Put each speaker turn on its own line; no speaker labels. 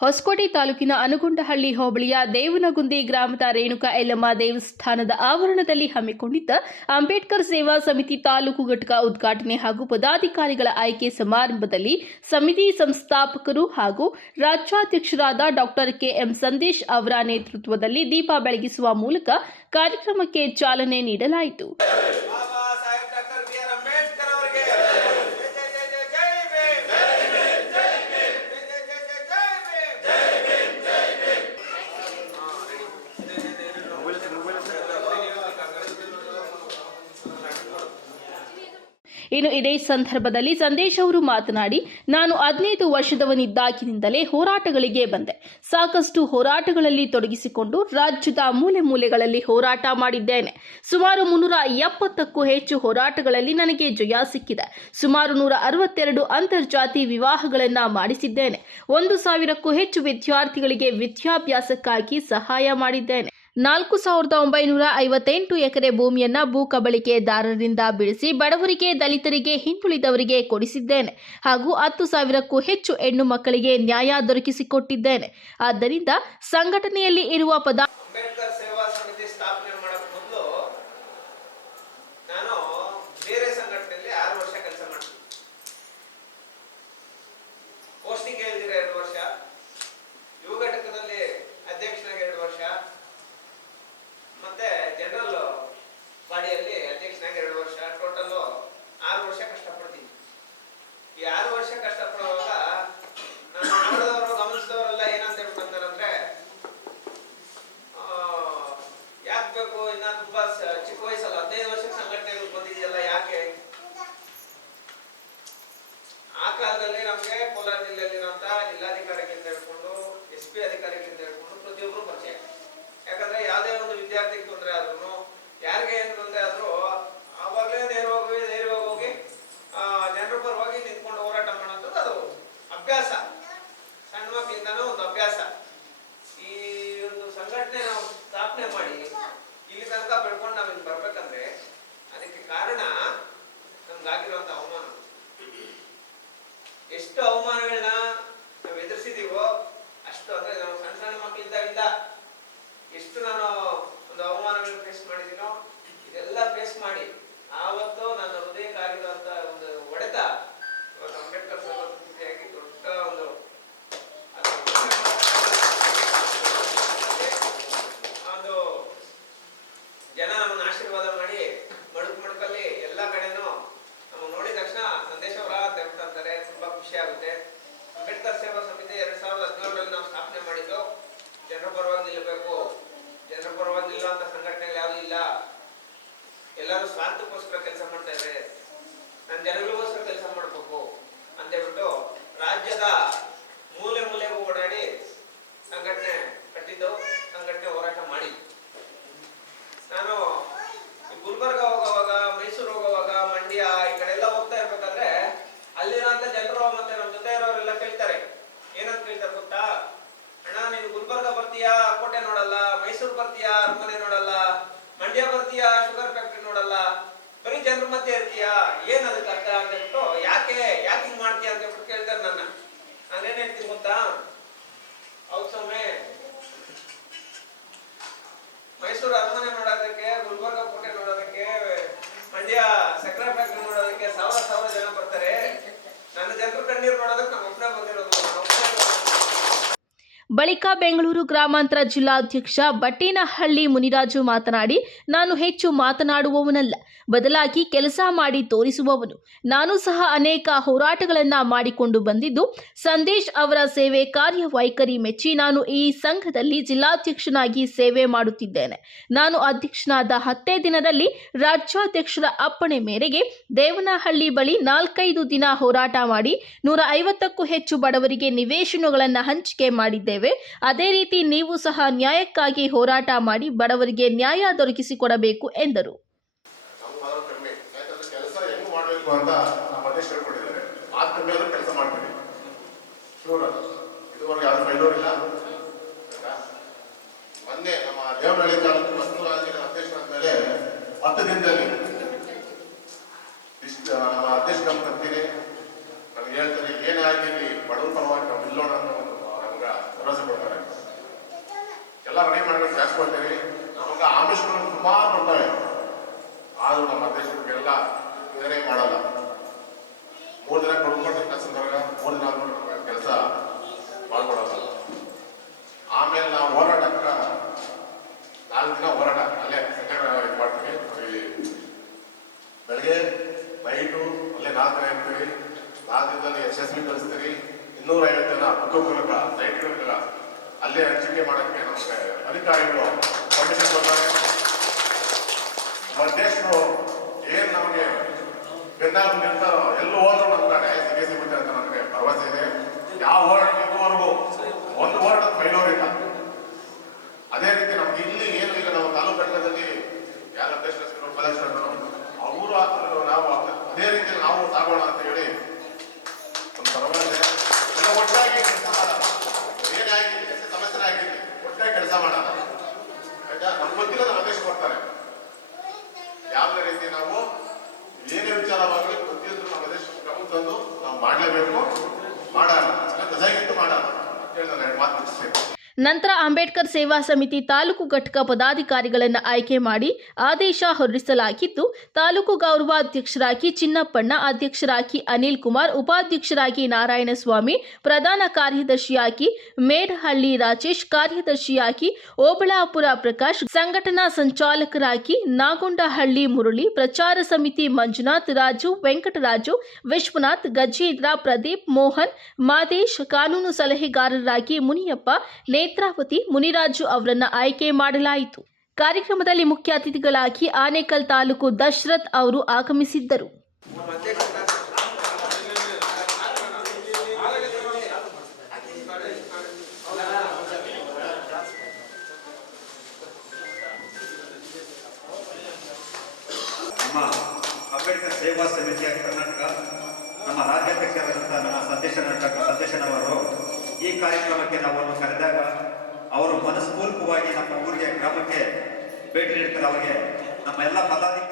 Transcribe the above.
ಹೊಸಕೋಟೆ ತಾಲೂಕಿನ ಅನುಗುಂಡಹಳ್ಳಿ ಹೋಬಳಿಯ ದೇವನಗುಂದಿ ಗ್ರಾಮದ ರೇಣುಕಾ ಯಲ್ಲಮ್ಮ ದೇವಸ್ಥಾನದ ಆವರಣದಲ್ಲಿ ಹಮ್ಮಿಕೊಂಡಿದ್ದ ಅಂಬೇಡ್ಕರ್ ಸೇವಾ ಸಮಿತಿ ತಾಲೂಕು ಘಟಕ ಉದ್ಘಾಟನೆ ಹಾಗೂ ಪದಾಧಿಕಾರಿಗಳ ಆಯ್ಕೆ ಸಮಾರಂಭದಲ್ಲಿ ಸಮಿತಿ ಸಂಸ್ಥಾಪಕರು ಹಾಗೂ ರಾಜ್ಯಾಧ್ಯಕ್ಷರಾದ ಡಾಕ್ಟರ್ ಕೆಎಂ ಸಂದೇಶ್ ಅವರ ನೇತೃತ್ವದಲ್ಲಿ ದೀಪ ಬೆಳಗಿಸುವ ಮೂಲಕ ಕಾರ್ಯಕ್ರಮಕ್ಕೆ ಚಾಲನೆ ನೀಡಲಾಯಿತು. ಇನ್ನು ಇದೇ ಸಂದರ್ಭದಲ್ಲಿ ಸಂದೇಶ್ ಅವರು ಮಾತನಾಡಿ, ನಾನು ಹದಿನೈದು ವರ್ಷದವನಿದ್ದಾಗಿನಿಂದಲೇ ಹೋರಾಟಗಳಿಗೆ ಬಂದೆ. ಸಾಕಷ್ಟು ಹೋರಾಟಗಳಲ್ಲಿ ತೊಡಗಿಸಿಕೊಂಡು ರಾಜ್ಯದ ಮೂಲೆ ಮೂಲೆಗಳಲ್ಲಿ ಹೋರಾಟ ಮಾಡಿದ್ದೇನೆ. ಸುಮಾರು ಮುನ್ನೂರ ಎಪ್ಪತ್ತಕ್ಕೂ ಹೆಚ್ಚು ಹೋರಾಟಗಳಲ್ಲಿ ನನಗೆ ಜಯ ಸಿಕ್ಕಿದೆ. ಸುಮಾರು ನೂರ ಅರವತ್ತೆರಡು ಅಂತರ್ಜಾತಿ ವಿವಾಹಗಳನ್ನು ಮಾಡಿಸಿದ್ದೇನೆ. ಒಂದು ಸಾವಿರಕ್ಕೂ ಹೆಚ್ಚು ವಿದ್ಯಾರ್ಥಿಗಳಿಗೆ ವಿದ್ಯಾಭ್ಯಾಸಕ್ಕಾಗಿ ಸಹಾಯ ಮಾಡಿದ್ದೇನೆ. ನಾಲ್ಕು ಸಾವಿರದ ಒಂಬೈನೂರ ಐವತ್ತೆಂಟು ಎಕರೆ ಭೂಮಿಯನ್ನು ಭೂ ಕಬಳಿಕೆದಾರರಿಂದ ಬಿಡಿಸಿ ಬಡವರಿಗೆ, ದಲಿತರಿಗೆ, ಹಿಂದುಳಿದವರಿಗೆ ಕೊಡಿಸಿದ್ದೇನೆ ಹಾಗೂ ಹತ್ತು ಸಾವಿರಕ್ಕೂ ಹೆಚ್ಚು ಹೆಣ್ಣು ಮಕ್ಕಳಿಗೆ ನ್ಯಾಯ ದೊರಕಿಸಿಕೊಟ್ಟಿದ್ದೇನೆ. ಆದ್ದರಿಂದ ಸಂಘಟನೆಯಲ್ಲಿ ಇರುವ ಪದ
ತುಂಬಾ ಚಿಕ್ಕ ವಯಸ್ಸಲ್ಲ ಹದಿನೈದು ವರ್ಷದ ಸಂಘಟನೆಗಳು ಬಂದಿದೆಯಲ್ಲ, ಯಾಕೆ? ಆ ಕಾಲದಲ್ಲಿ ನಮ್ಗೆ ಕೋಲಾರ ಜಿಲ್ಲೆಯಲ್ಲಿರುವಂತ ಜಿಲ್ಲಾಧಿಕಾರಿಗಳಿಂದ ಹಿಡ್ಕೊಂಡು, ಎಸ್ ಪಿ ಅಧಿಕಾರಿಗಳಿಂದ ಹಿಡ್ಕೊಂಡು ಪ್ರತಿಯೊಬ್ಬರು ಪರಿಚಯ. ಯಾಕಂದ್ರೆ ಯಾವುದೇ ಒಂದು ವಿದ್ಯಾರ್ಥಿಗೆ ತೊಂದರೆ ಆದ್ರೂ ಯಾರಿಗೆ ಏನು ತೊಂದರೆ ಆದ್ರೂ ಆವಾಗಲೇ ನೇರವಾಗಿ ಧೈರ್ಯವಾಗಿ ಹೋಗಿ ಆ, ಜನರ ಪರವಾಗಿ ನಿಂತ್ಕೊಂಡು ಹೋರಾಟ ಮಾಡೋದು ಅದು ಅಭ್ಯಾಸ ಸಣ್ಣ ಮಕ್ಕಳಿಂದಾನು ಒಂದು ಅಭ್ಯಾಸ ಈ ಒಂದು ಸಂಘಟನೆ ನಾವು ಸ್ಥಾಪನೆ ಮಾಡಿ ಇಲ್ಲಿ ತನಕ ಬೆಳ್ಕೊಂಡು ನಾವು ಇಲ್ಲಿ ಬರ್ಬೇಕಂದ್ರೆ ಅದಕ್ಕೆ ಕಾರಣ ನಮ್ಗಾಗಿರುವಂತ ಅವಮಾನ. ಎಷ್ಟು ಅವಮಾನಗಳನ್ನ ನಾವು ಎದುರಿಸಿದೀವೋ ಅಷ್ಟು ಅಂದ್ರೆ ನಾವು ಸಣ್ಣ ಸಣ್ಣ ಮಕ್ಕಳಿದ್ದಾಗಿಂದ ಎಷ್ಟು ನಾನು ಒಂದು ಅವಮಾನಗಳನ್ನ ಫೇಸ್ ಮಾಡಿದ್ದೀನೋ ಇದೆಲ್ಲ ಫೇಸ್ ಮಾಡಿ ಆವತ್ತು ನನ್ನ ಹೃದಯಕ್ಕಾಗಿರುವಂತ ಒಂದು ಹೊಡೆತ ಇವತ್ತು ಅಂಬೇಡ್ಕರ್ ಸಭಾಪತಿಯಾಗಿ ದೊಡ್ಡ ಒಂದು ಅದು ಒಂದು ಜನ ನಮ್ಮನ್ನ ಆಶೀರ್ವಾದ ಮಾಡಿ ಮಡುಕ್ ಮಡುಕಲ್ಲಿ ಎಲ್ಲಾ ಕಡೆನೂ ನಮ್ಮ ನೋಡಿದ ತಕ್ಷಣ ಸಂದೇಶ ಅವರ ಅಂತ ಹೇಳ್ತಾರೆ ತುಂಬಾ ಖುಷಿ ಆಗುತ್ತೆ ಅಂಬೇಡ್ಕರ್ ಸೇವಾ ಸಮಿತಿ ಎರಡ್ ಸಾವಿರದ ಹದಿನೇಳರಲ್ಲಿ ನಾವು ಸ್ಥಾಪನೆ ಮಾಡಿದ್ದು ಜನರ ಪರವಾಗಿ ನಿಲ್ಲಬೇಕು ಜನರ ನಿಲ್ಲುವಂತ ಸಂಘಟನೆಗಳು ಯಾವ್ದು ಇಲ್ಲ. ಎಲ್ಲರೂ ಸ್ವಾರ್ಥಕ್ಕೋಸ್ಕರ ಕೆಲಸ ಮಾಡ್ತಾ ಇದ್ದಾರೆ ನಾನು ಜನಗಳಿಗೋಸ್ಕರ ಕೆಲಸ ಮಾಡ್ಬೇಕು ಅಂತ ಹೇಳ್ಬಿಟ್ಟು ರಾಜ್ಯದ ಮೂಲೆ ಮೂಲೆಗೂ ಓಡಾಡಿ ಸಂಘಟನೆ ಕಟ್ಟಿದ್ದು, ಸಂಘಟನೆ ಹೋರಾಟ ಮಾಡಿ ನಾನು ಗುಲ್ಬರ್ಗ ಹೋಗೋವಾಗ, ಮೈಸೂರು ಹೋಗೋವಾಗ, ಮಂಡ್ಯ ಈ ಕಡೆ ಎಲ್ಲ ಹೋಗ್ತಾ ಇರ್ಬೇಕಾದ್ರೆ ಅಲ್ಲಿರೋಂತ ಜನರು ಮತ್ತೆ ನಮ್ಮ ಜೊತೆ ಇರೋರೆಲ್ಲ ಕೇಳ್ತಾರೆ. ಏನಂತ ಕೇಳ್ತಾರೆ ಗೊತ್ತಾ? ಅಣ್ಣ, ನೀನು ಗುಲ್ಬರ್ಗ ಬರ್ತೀಯಾ? ಕೋಟೆ ನೋಡಲ್ಲ. ಮೈಸೂರು ಬರ್ತೀಯಾ? ಅರಮನೆ ನೋಡಲ್ಲ. ಮಂಡ್ಯ ಬರ್ತೀಯ? ಶುಗರ್ ಫ್ಯಾಕ್ಟ್ರಿ ನೋಡಲ್ಲ. ಬರೀ ಜನರ ಮಧ್ಯೆ ಇರ್ತೀಯ? ಏನ್ ಅದಕ್ಕೆ ಅರ್ಥ ಅಂತ ಯಾಕೆ? ಯಾಕೆ ಹಿಂಗ್ ಮಾಡ್ತೀಯ ಅಂತ ಹೇಳ್ಬಿಟ್ಟು ಕೇಳ್ತಾರೆ ನನ್ನ. ನಾನೇನ್ ಹೇಳ್ತೀನಿ ಗೊತ್ತಾ ಹೌದು ಸೌಮ್ಯ ಮೈಸೂರು ಅರಮನೆ ನೋಡೋದಕ್ಕೆ ಗುಲ್ಬರ್ಗ ಕೋಟೆ ನೋಡೋದಕ್ಕೆ ಮಂಡ್ಯ ಸಕ್ಕರೆ ಫ್ಯಾಕ್ಟ್ರಿ ನೋಡೋದಕ್ಕೆ ಸಾವಿರ ಸಾವಿರ ಜನ ಬರ್ತಾರೆ ನನ್ನ ಜನರು ಕಣ್ಣೀರು ನೋಡೋದಕ್ಕೆ ನಾನು ಒಬ್ಬನೇ ಬಂದಿರೋದು ನಾನು ಒಬ್ನೇ ಬಂದಿರೋದು.
ಬಳಿಕ ಬೆಂಗಳೂರು ಗ್ರಾಮಾಂತರ ಜಿಲ್ಲಾಧ್ಯಕ್ಷ ಬಟ್ಟಿನಹಳ್ಳಿ ಮುನಿರಾಜು ಮಾತನಾಡಿ, ನಾನು ಹೆಚ್ಚು ಮಾತನಾಡುವವನಲ್ಲ. ಬದಲಾಗಿ ಕೆಲಸ ಮಾಡಿ ತೋರಿಸುವವನು. ನಾನು ಸಹ ಅನೇಕ ಹೋರಾಟಗಳನ್ನು ಮಾಡಿಕೊಂಡು ಬಂದಿದ್ದು, ಸಂದೇಶ್ ಅವರ ಸೇವೆ ಕಾರ್ಯವೈಖರಿ ಮೆಚ್ಚಿ ನಾನು ಈ ಸಂಘದಲ್ಲಿ ಜಿಲ್ಲಾಧ್ಯಕ್ಷನಾಗಿ ಸೇವೆ ಮಾಡುತ್ತಿದ್ದೇನೆ. ನಾನು ಅಧ್ಯಕ್ಷನಾದ ಹತ್ತೇ ದಿನದಲ್ಲಿ ರಾಜ್ಯಾಧ್ಯಕ್ಷರ ಅಪ್ಪಣೆ ಮೇರೆಗೆ ದೇವನಹಳ್ಳಿ ಬಳಿ ನಾಲ್ಕೈದು ದಿನ ಹೋರಾಟ ಮಾಡಿ, ನೂರ ಐವತ್ತಕ್ಕೂ ಹೆಚ್ಚು ಬಡವರಿಗೆ ನಿವೇಶನಗಳನ್ನು ಹಂಚಿಕೆ ಮಾಡಿದ್ದೇವೆ. ಅದೇ ರೀತಿ ನೀವು ಸಹ ನ್ಯಾಯಕ್ಕಾಗಿ ಹೋರಾಟ ಮಾಡಿ ಬಡವರಿಗೆ ನ್ಯಾಯ ದೊರಕಿಸಿಕೊಡಬೇಕು ಎಂದರು.
ನಮ್ಮ ಕಡಿಮೆ ಯಾಕಂದ್ರೆ ಕೆಲಸ ಹೆಂಗ್ ಮಾಡಬೇಕು ಅಂತ ನಮ್ಮ ಅಧ್ಯಕ್ಷರು ಹೇಳ್ಕೊಟ್ಟಿದ್ದಾರೆ ಆ ಕಮ್ಮಿ ಆದ್ರೂ ಕೆಲಸ ಮಾಡ್ತೀವಿ ಶೂರ್ ಅದು ಇದುವರೆಗೆ ಯಾರು ಫೈಲೂರ್ ಇಲ್ಲ ಆಯ್ತಾ? ಮೊನ್ನೆ ನಮ್ಮ ದೇವನಹಳ್ಳಿ ತಾಲೂಕು ವಸ್ತುರಾಜಿನ ಅಧ್ಯಕ್ಷರಾದ ಮೇಲೆ ಹತ್ತು ದಿನದಲ್ಲಿ ಇಷ್ಟು ನಮ್ಮ ಅಧ್ಯಕ್ಷ ಕರ್ತೀನಿ ನನಗೆ ಹೇಳ್ತಾರೆ ಏನೇ ಆಗಿರಲಿ ಬಡವರ ಪರವಾಗಿ ನಾವು ನಿಲ್ಲೋಣ ಅಂತ ಒಂದು ನಮ್ಗೆ ಹಾಕ್ಸ್ಕೊಳ್ತೀವಿ ನಮಗೆ ಆಮಿಷಗಳು ಸುಮಾರು ಬರ್ತವೆ ಆದ್ರೂ ನಮ್ಮ ಅಧ್ಯಕ್ಷರಿಗೆಲ್ಲ ಬೇರೆ ಮಾಡಲ್ಲ ಮೂರು ದಿನ ಕೊಡ್ಕೊಂಡು ಕೆಲಸದವ್ರಾಗ ಮೂರು ದಿನ ಆದ್ಮೇಲೆ ಕೆಲಸ ಮಾಡ್ಕೊಡಲ್ಲ ಆಮೇಲೆ ನಾವು ಹೋರಾಟಕ್ಕೆ ನಾಲ್ಕು ದಿನ ಹೋರಾಟ ಅಲ್ಲೇ ಸೆಕೆಂಡ್ ಇದು ಮಾಡ್ತೀವಿ ಈ ಬೆಳಗ್ಗೆ ನೈಟು ಅಲ್ಲೇ ನಾಲ್ಕು ದಿನ ಇರ್ತೀವಿ ಬಿ ಕಳಿಸ್ತೀವಿ ಇನ್ನೂರ ಐವತ್ತು ಜನ ಕುಟುಂಬಗಳ ಸೈಟ್ಗಳ ಅಲ್ಲೇ ಹಂಚಿಕೆ ಮಾಡೋಕ್ಕೆ ನಮಗೆ ಅಧಿಕಾರಿಗಳು ಪರ್ಮಿಷನ್ ಕೊಡ್ತಾರೆ ನಮ್ಮ ಅಧ್ಯಕ್ಷರು ಏನ್ ನಮಗೆ ನಿಲ್ತಾರೋ ಎಲ್ಲೂ ಹೋದ್ರು ನ್ಯಾಯ ಸಿಗೇ ಸಿಗುತ್ತೆ ಅಂತ ನನಗೆ ಭರವಸೆ ಇದೆ ಯಾವ ಹೋರಾಟ ಇದುವರೆಗೂ ಒಂದು ಹೋರಾಟ ಫೈಲೋರ್ ಇಲ್ಲ ಅದೇ ರೀತಿ ನಮ್ಗೆ ಇಲ್ಲಿ ಏನು ಈಗ ನಾವು ತಾಲೂಕು ಘಟಕದಲ್ಲಿ ಯಾರ ಅಧ್ಯಕ್ಷರು ಉಪಾಧ್ಯಕ್ಷರು ಅವರು ನಾವು ಅದೇ ರೀತಿ ನಾವು ಸಾಗೋಣ ಅಂತ ಹೇಳಿ ಒಂದು ಭರವಸೆ ಎಲ್ಲ ಒಟ್ಟಾಗಿ ಕೆಲಸ ಮಾಡೋಣ ಏನೇ ಆಗಿರಲಿ ಎಷ್ಟು ಸಮಸ್ಯೆ ಆಗಿರಲಿ ಒಟ್ಟಾಗಿ ಕೆಲಸ ಮಾಡೋಣ ಆಯ್ತಾ ನಮ್ಗೆ ಗೊತ್ತಿಲ್ಲ ನಮ್ಮ ಅಧ್ಯಕ್ಷ ಕೊಡ್ತಾರೆ ಯಾವುದೇ ರೀತಿ ನಾವು ಏನೇ ವಿಚಾರವಾಗಲಿ ಪ್ರತಿಯೊಂದು ನಮ್ಮ ದೇಶ ಗಮನ ತಂದು ನಾವು ಮಾಡಲೇಬೇಕು. ಮಾಡೋಣ ದಸಾಗಿತ್ತು ಮಾಡೋಣ ಅಂತ ನಾನು ಎರಡು ಮಾತು
ನಂತರ ಅಂಬೇಡ್ಕರ್ ಸೇವಾ ಸಮಿತಿ ತಾಲೂಕು ಘಟಕ ಪದಾಧಿಕಾರಿಗಳನ್ನು ಆಯ್ಕೆ ಮಾಡಿ ಆದೇಶ ಹೊರಡಿಸಲಾಗಿದ್ದು, ತಾಲೂಕು ಗೌರವಾಧ್ಯಕ್ಷರಾಗಿ ಚಿನ್ನಪ್ಪಣ್ಣ, ಅಧ್ಯಕ್ಷರಾಗಿ ಅನಿಲ್ ಕುಮಾರ್, ಉಪಾಧ್ಯಕ್ಷರಾಗಿ ನಾರಾಯಣಸ್ವಾಮಿ, ಪ್ರಧಾನ ಕಾರ್ಯದರ್ಶಿಯಾಗಿ ಮೇಡಹಳ್ಳಿ ರಾಜೇಶ್, ಕಾರ್ಯದರ್ಶಿಯಾಗಿ ಓಬಳಾಪುರ ಪ್ರಕಾಶ್, ಸಂಘಟನಾ ಸಂಚಾಲಕರಾಗಿ ನಾಗೊಂಡಹಳ್ಳಿ ಮುರಳಿ, ಪ್ರಚಾರ ಸಮಿತಿ ಮಂಜುನಾಥ್ ರಾಜು, ವೆಂಕಟರಾಜು, ವಿಶ್ವನಾಥ್, ಗಜೇಂದ್ರ, ಪ್ರದೀಪ್ ಮೋಹನ್, ಮಾದೇಶ್, ಕಾನೂನು ಸಲಹೆಗಾರರಾಗಿ ಮುನಿಯಪ್ಪ ನೇತ್ರಾವತಿ ಮುನಿರಾಜು ಅವರನ್ನ ಆಯ್ಕೆ ಮಾಡಲಾಯಿತು. ಕಾರ್ಯಕ್ರಮದಲ್ಲಿ ಮುಖ್ಯ ಅತಿಥಿಗಳಾಗಿ ಆನೇಕಲ್ ತಾಲೂಕು ದಶರಥ್ ಅವರು ಆಗಮಿಸಿದ್ದರು.
ಸೇವಾ ಸಮಿತಿಯ ಕರ್ನಾಟಕ ನಮ್ಮ ರಾಜ್ಯಾಧ್ಯಕ್ಷರಾದಂಥ ನಮ್ಮ ಸಂದೇಶ ಡಾಕ್ಟರ್ ಸಂದೇಶನವರು ಈ ಕಾರ್ಯಕ್ರಮಕ್ಕೆ ನಾವು ಕರೆದಾಗ ಅವರು ಮನಸ್ಪೂರ್ವಕವಾಗಿ ನಮ್ಮ ಊರಿಗೆ, ಗ್ರಾಮಕ್ಕೆ ಭೇಟಿ ನೀಡ್ತಾರೆ. ಅವರಿಗೆ ನಮ್ಮ ಎಲ್ಲ ಪದಾಧಿಕಾರಿ